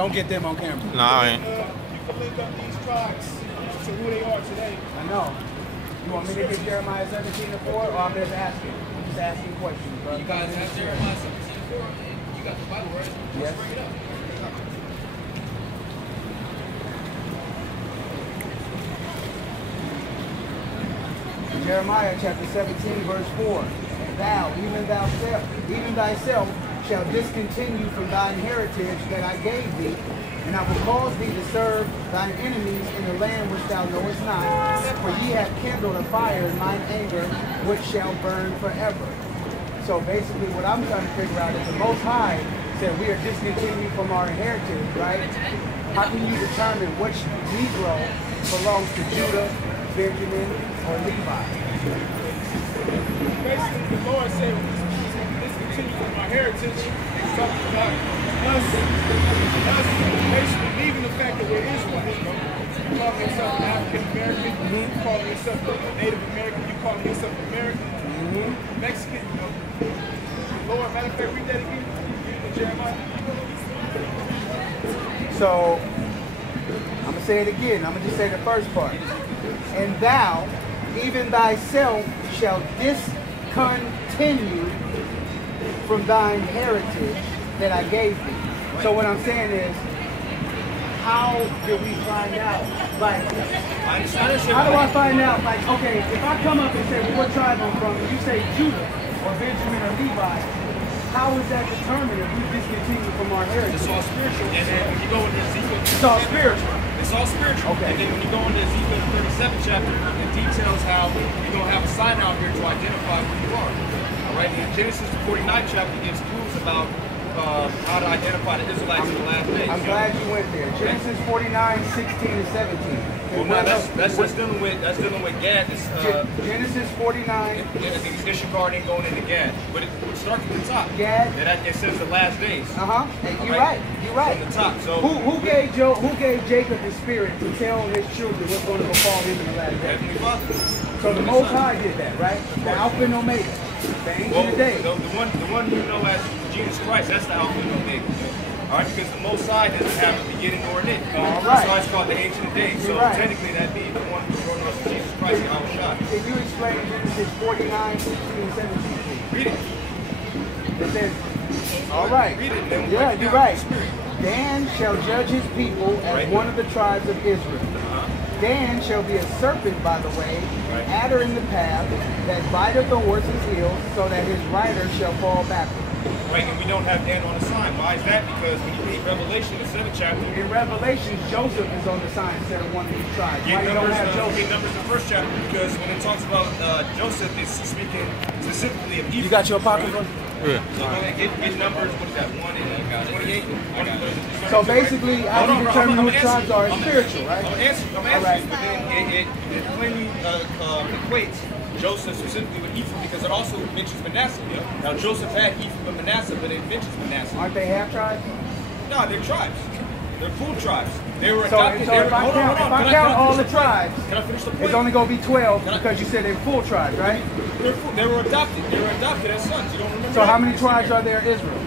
Don't get them on camera. No, I ain't. You can link up these tribes to who they are today. I know. You want me to get Jeremiah 17:4, or I'm just asking? I'm just asking questions, bro. You guys have Jeremiah 17:4. You got the Bible, right? Yes. Bring it up. Jeremiah chapter 17, verse 4. And thou, even thyself, shall discontinue from thine heritage that I gave thee, and I will cause thee to serve thine enemies in the land which thou knowest not. For ye have kindled a fire in mine anger, which shall burn forever. So basically what I'm trying to figure out is the Most High said we are discontinued from our heritage, right? How can you determine which Negro belongs to Judah, Benjamin, or Levi? Basically, the Lord said, discontinue from our heritage. He's talking about us basically leaving the fact that we're Israelites. You calling yourself an African American, you calling yourself a Native American, you calling yourself American, Mexican, you know. Lord, matter of fact, read that again. Jeremiah. So, I'm going to say it again. I'm going to just say the first part. And thou, even thyself, shall discontinue from thine heritage that I gave thee. So what I'm saying is, how did we find out? Like, how do I find out? Like, okay, if I come up and say, well, what tribe I'm from, and you say Judah, or Benjamin, or Levi, how is that determined if we discontinue from our heritage? It's all spiritual. And then when you go into Ezekiel, it's all spiritual. It's all spiritual. Okay. And then when you go into Ezekiel the 37th chapter, it details how you're going to have a sign out here to identify who you are. All right. And Genesis the 49th chapter gives clues about how to identify the Israelites in the last days. I'm glad you went there. Genesis 49, 16, and 17. Well, no, that's dealing with Gad. Genesis 49. It's Issachar and going into Gad, but it starts at the top. Gad. It says the last days. And you're right. You're right. From the top. So who gave Jacob his spirit to tell his children what's going to befall him in the last days? Heavenly Father. So the Most High did that, right? The Alpha and Omega. The Ancient of Days. The one you know as Jesus Christ, that's the Alpha and Omega. All right, because the Most High doesn't have a beginning nor an end. All right. That's why it's called the Ancient of Days. So right. technically that'd be the one who's brought us Jesus Christ, the Al-Shad. Can you explain Genesis 49, 16, and 17, please? Read it. It says, all right. Read it. Then Yeah, you're right. Dan shall judge his people as one of the tribes of Israel. Dan shall be a serpent by the way, an adder in the path, that biteth the horse's heels, so that his rider shall fall backward. Right, and we don't have Dan on the sign. Why is that? Because when you read Revelation, the 7th chapter. In Revelation, Joseph is on the sign instead of one of these tribes. Why you don't have Joseph? Get Numbers the 1st chapter, because when it talks about Joseph, it's speaking specifically of Ephraim. You got your pocket? Right? Yeah. So get Numbers, what is that, 1 and 28? So basically, how do you determine whose tribes are spiritual, right? I'm answering, but then it plainly equates Joseph specifically with Ephraim, because it also mentions Manasseh. Now Joseph had Ephraim and Manasseh, but it mentions Manasseh. Aren't they half tribes? No, they're tribes. They're full tribes. They were So adopted. if I count all the tribes, can I finish the point? it's only going to be 12 because you said they're full tribes, right? They were adopted. They were adopted as sons. You don't remember So that? how many tribes are there in Israel?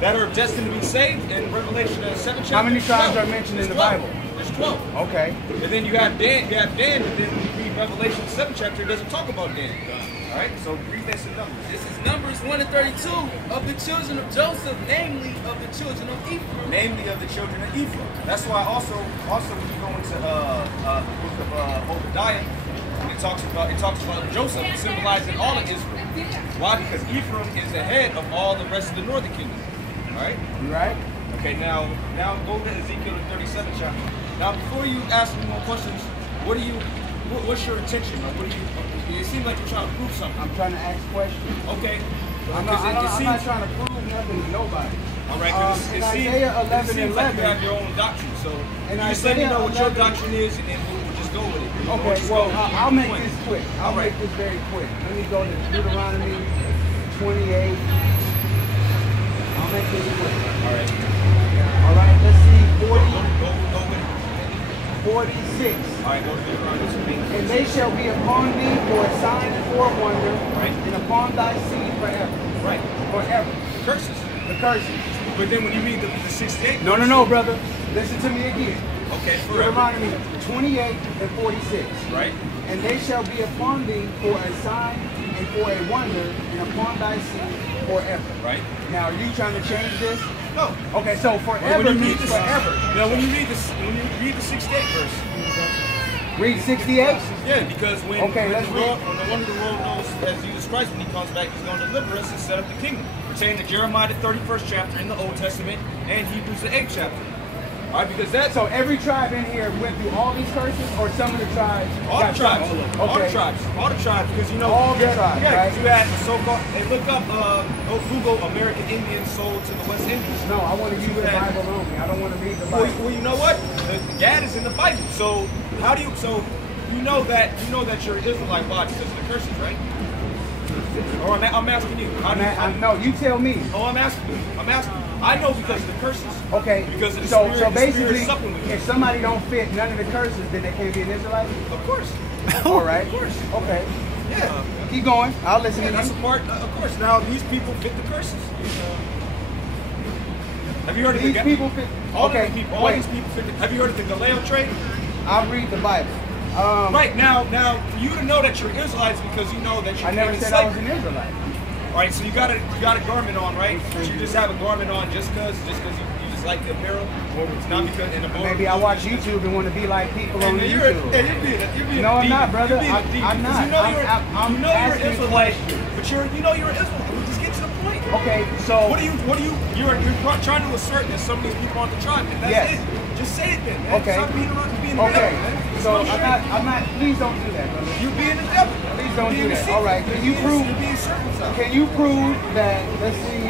That are destined to be saved in Revelation 7 chapter? How many tribes are mentioned in the Bible? There's 12. Okay. And then you have Dan, but then when you read Revelation 7 chapter, it doesn't talk about Dan. Alright, so read that some numbers. This is Numbers 1 and 32 of the children of Joseph, namely of the children of Ephraim. Namely of the children of Ephraim. That's why also when you go into the book of Obadiah, it talks about Joseph symbolizing all of Israel. Why? Because Ephraim is the head of all the rest of the northern kingdom. Alright? Right. Okay, now go to Ezekiel the 37th chapter. Now before you ask me more questions, what's your intention? Or it seems like you're trying to prove something. I'm trying to ask questions. Okay. I'm not trying to prove nothing to nobody. All right, because in Isaiah 11 and 11, like you have your own doctrine, so you just let me know what your doctrine is, and then we'll just go with it. Okay, well, I'll make this quick. I'll make this very quick. Let me go to Deuteronomy 28. I'll make this quick. All right, let's see, 46. All right, go to Deuteronomy. And they shall be upon thee for a sign and for a wonder, and upon thy seed forever. Right. Forever. Curses. The curses. But then when you read the 68. No, brother. Listen to me again. Okay, forever. Deuteronomy 28 and 46. Right? And they shall be upon thee for a sign and for a wonder, and upon thy seed forever. Right? Now, are you trying to change this? No. Okay, so forever When you means read forever. when you read the 68 verse. Read 68? Yeah, because when Okay, when let's the Lord, when the one of the Lord knows that Jesus Christ, when he comes back, he's going to deliver us and set up the kingdom. Pertaining to Jeremiah the 31st chapter in the Old Testament and Hebrews the 8th chapter. All right, because that's So every tribe in here went through all these curses, or some of the tribes? all the got tribes, touched? all the Okay. tribes, all the tribes, because you know All the tribes, yeah, right? 'cause you had so-called. Hey, look up, Google American Indians sold to the West Indies. No, I want to use the Bible only. I don't want to read the Bible. Well, you know what? The Gad is in the Bible. So how do you? So you know that you're an Israelite body because of the curses, right? Or I'm asking you. How do you? No, you tell me. Oh, I'm asking you. I know because of the curses. Okay. Because of the so spirit, so the spirit basically, is supplement. if somebody don't fit none of the curses, then they can't be an Israelite. Of course. All right. Of course. Okay. Yeah. Keep going. I'll listen Yeah, to that's you. a part. Of course. Now these people fit the curses. Have you heard of These the people fit. All Okay. of these people. All Wait. these people fit. Have you heard of the Galileo trade? I'll read the Bible. Right now, for you to know that you're Israelites because you know that you I never came in said I was slavery. an Israelite. All right, so you got a garment on, right? But you just have a garment on just because you just like the apparel, or it's not because in the Maybe I watch YouTube and want to be like people on you're YouTube. being No, I'm deep. not, brother. You're being I'm deep. not. Because you know you're I'm an asking Israelite, questions. but you're an Israelite. Just get to the point. Okay, so What do you you're trying to assert that some of these people aren't the tribe, and that's Yes. it. Just say it then, man. Okay. Stop being the okay. devil, man. So It's no I'm not. Please don't do that, brother. You being the devil. Please don't Being do that. deceitful. All right. Can you You're prove? being circumcised. Can you prove that? Let's see,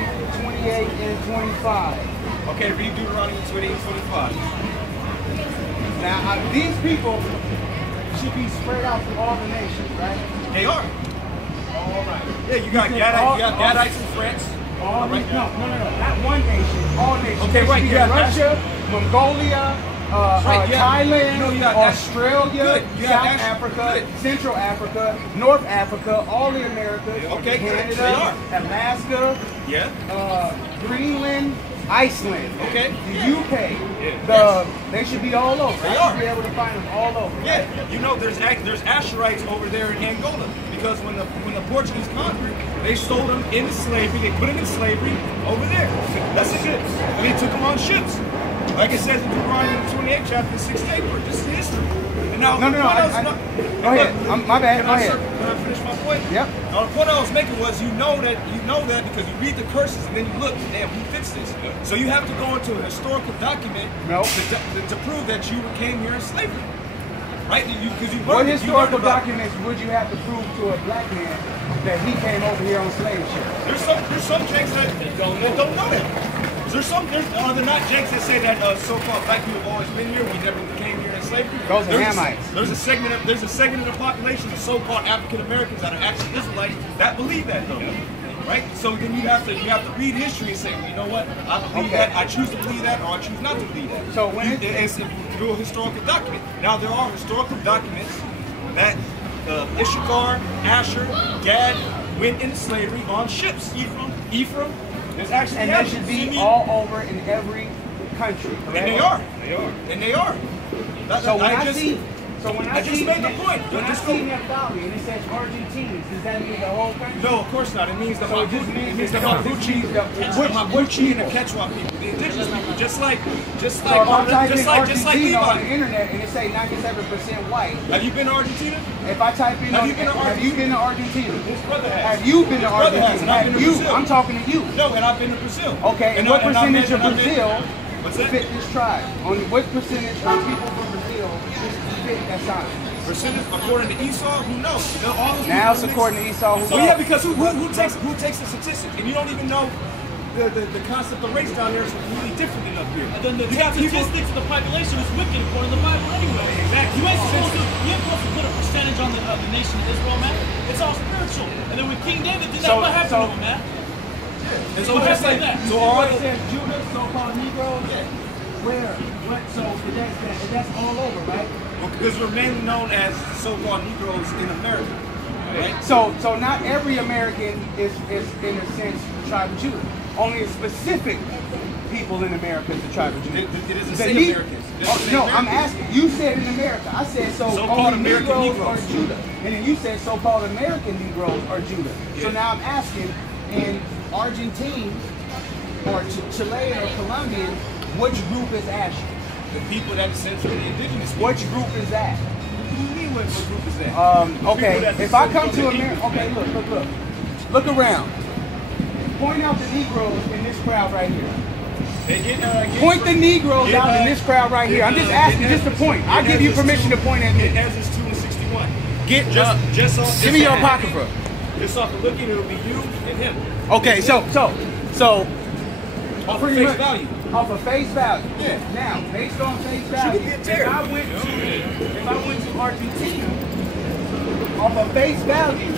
28 and 25. Okay, read Deuteronomy 28 and 25. Now these people should be spread out through all the nations, right? They are. All right. Yeah, you got Gadites in France. All these, no, not one nation. All nations. Okay, They should right, be you in got Russia, Mongolia. Right, yeah. Thailand, You know, you got Australia, Good. You got South Africa, Good. Central Africa, North Africa, all the Americas, Okay, good. Canada, They are. Alaska, Yeah. Greenland, Iceland, Okay. the UK. Yeah. They should be all over. They I are. should be able to find them all over. Yeah, you know there's Asherites over there in Angola because when the Portuguese conquered, they sold them into slavery. They put them in slavery over there. That's the ships. And they took them on ships. Like it says in Deuteronomy 28 chapter 68. This is history. And now No. the point I was Go ahead. My bad. Go ahead. Can I finish my point? Yep. Now the point I was making was you know that because you read the curses and then you look, damn, who fits this? So you have to go into a historical document No. to prove that you came here in slavery. Right? Because you What learned historical about- documents would you have to prove to a black man that he came over here on slave ships? There's some jakes that don't know that. Are there not jakes that say that so-called black people have always been here? We never came here in slavery. Those are There's Hamites. There's a segment of the population, the so-called African Americans that are actually Israelites that believe that though. Right? So then you have to read history and say, well, you know what? I believe Okay. that. I choose to believe that, or I choose not to believe that. So when it's through a historical document. Now there are historical documents that Issachar, Asher, Gad went into slavery on ships. Ephraim. There's actually And that should be all over in every country, correct? And they are. So when I just made the point. When I see Nephtali and it says Argentines, does that mean the whole country? No, of course not. It means the So it just means the the Mapuche, Mapuche and the Quechua people, the indigenous people, just like So if I type in Argentina on the Levi. internet and it say 97% white, Have you been to Argentina? if I type in, Have you been to have you been to Argentina? His brother has. Have you been to His brother has, Argentina? and I've been Have to you? Brazil. I'm talking to you. No, and I've been to Brazil. Okay, and I- what I've percentage been- of and I've been- Brazil What's that? fit this tribe? Only what percentage of people from Brazil fit that sign? Percentage according to Esau, who knows? All those Now it's people- according to Esau. Well, yeah, because who takes the statistics, and you don't even know the concept of race down there is really different than up here. And then the You got people- statistics of the population is wicked according to the Bible anyway. Exactly. You ain't supposed to put a percentage on the nation of Israel, man. It's all spiritual. And then when King David did that, what happened to him, man? And so What just like happened to that? so all What it says Judah, so-called Negroes? yeah. Where? What? So that's all over, right? Well, because we're mainly known as so-called Negroes in America, right? So not every American is in a sense tribe of Judah. Only a specific people in America is the tribe of Judah. It doesn't The say Ne- Americans. It doesn't Oh, say no, Americans. I'm asking. You said in America. I said So-called only American Negroes Negroes. are Judah. And then you said so-called American Negroes are Judah. So Yeah. now I'm asking, in Argentine or Chilean or Colombian, which group is Asher? The people that descend from the indigenous people. Which group is that? What do you mean what group is that? Okay, that if I descend come from to the America, okay, look. Look around. Point out the Negroes in this crowd right here. They get, Point the Negroes out in this crowd right here. I'm just asking just to point. I'll give you permission to point at me. Ezra's 2 and 61. Get Just off. give me your apocrypha. Just off of looking, it'll be you and him. Okay, so Off of pretty face much value. off of face value. Yeah. Now, based on face value, if I went to Argentina, off of face value,